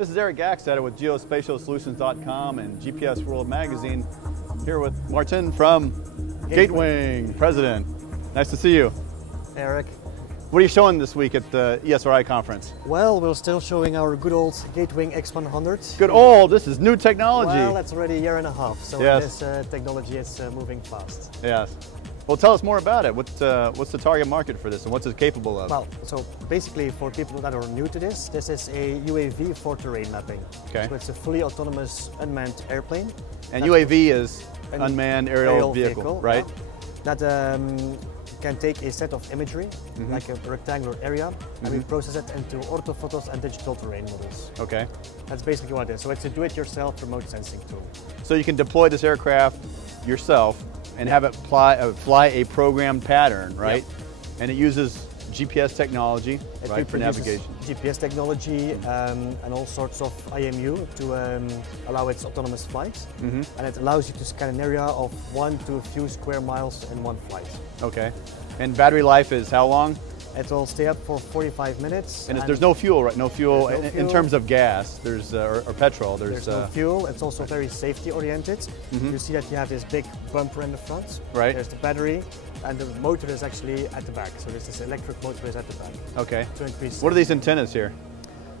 This is Eric Gakstatter with Geospatial and GPS World Magazine, here with Maarten from Gatewing, President. Nice to see you. Eric. What are you showing this week at the ESRI conference? Well, we're still showing our good old Gatewing X100. Good old, this is new technology. Well, that's already a year and a half, so yes. This technology is moving fast. Yes. Well, tell us more about it. What's the target market for this and what's it capable of? Well, so basically for people that are new to this is a UAV for terrain mapping. Okay. So it's a fully autonomous unmanned airplane. And UAV is unmanned aerial vehicle, right? Yeah, that can take a set of imagery, like a rectangular area, and we process it into orthophotos and digital terrain models. Okay. That's basically what it is. So it's a do-it-yourself remote sensing tool. So you can deploy this aircraft yourself and have it fly a programmed pattern, right? Yep. And it uses GPS technology, right, for navigation. GPS technology and all sorts of IMU to allow its autonomous flight. And it allows you to scan an area of 1 to a few square miles in one flight. Okay. And battery life is how long? It will stay up for 45 minutes. And there's no fuel, right? No fuel, in terms of gas, there's or petrol. There's no fuel. It's also very safety oriented. You see that you have this big bumper in the front. Right. There's the battery, and the motor is actually at the back. So this electric motor is at the back. Okay. To increase. What are these antennas here?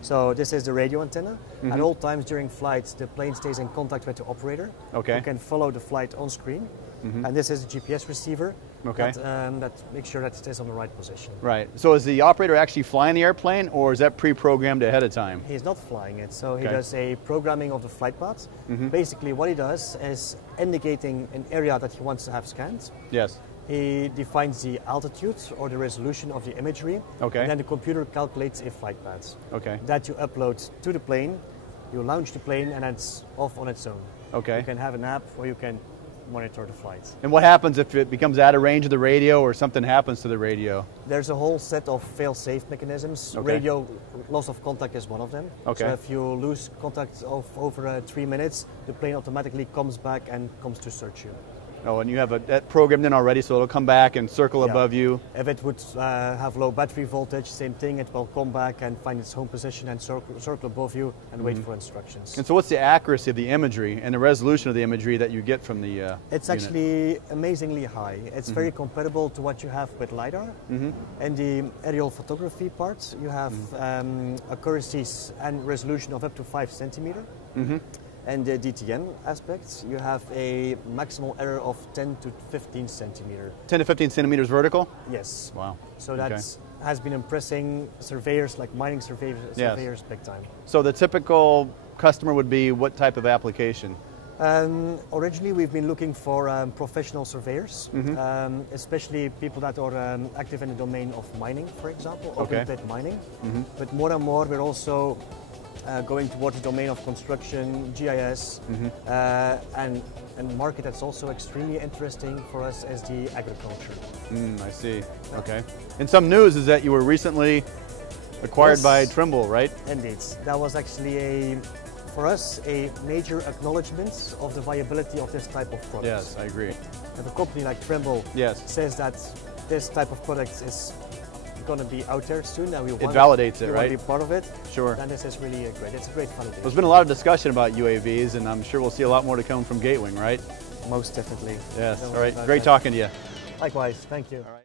So this is the radio antenna. At all times during flight, the plane stays in contact with the operator. Okay. You can follow the flight on screen. And this is a GPS receiver that makes sure that it is on the right position. Right. So is the operator actually flying the airplane, or is that pre-programmed ahead of time? He's not flying it, so he does a programming of the flight path. Basically what he does is indicating an area that he wants to have scanned. Yes. He defines the altitude or the resolution of the imagery. Okay. And then the computer calculates a flight path. Okay. That you upload to the plane, you launch the plane, and it's off on its own. Okay. You can have an app or you can monitor the flight. And what happens if it becomes out of range of the radio or something happens to the radio? There's a whole set of fail-safe mechanisms. Okay. Radio loss of contact is one of them. Okay. So if you lose contact of over 3 minutes, the plane automatically comes back and comes to search you. Oh, and you have that programmed in already, so it'll come back and circle above you. If it would have low battery voltage, same thing, it will come back and find its home position and circle above you and wait for instructions. And so what's the accuracy of the imagery and the resolution of the imagery that you get from the It's actually amazingly high. It's very comparable to what you have with LiDAR. In the aerial photography part, you have accuracies and resolution of up to 5 centimeters. And the DTN aspects, you have a maximal error of 10 to 15 centimeters. 10 to 15 centimeters vertical? Yes. Wow. So that has been impressing surveyors, like mining surveyors big time. So the typical customer would be what type of application? Originally we've been looking for professional surveyors, especially people that are active in the domain of mining, for example, open pit mining. But more and more we're also going towards the domain of construction, GIS, and a market that's also extremely interesting for us is the agriculture. I see. Okay. And some news is that you were recently acquired by Trimble, right? Indeed. That was actually for us a major acknowledgement of the viability of this type of product. Yes, I agree. If a company like Trimble says that this type of product is going to be out there soon, and we want validates it, right? Want to be part of it. Sure. And this is really great. It's a great validation. There's been a lot of discussion about UAVs, and I'm sure we'll see a lot more to come from Gatewing, right? Most definitely. Yes. All right. Great talking to you. Likewise. Thank you. All right.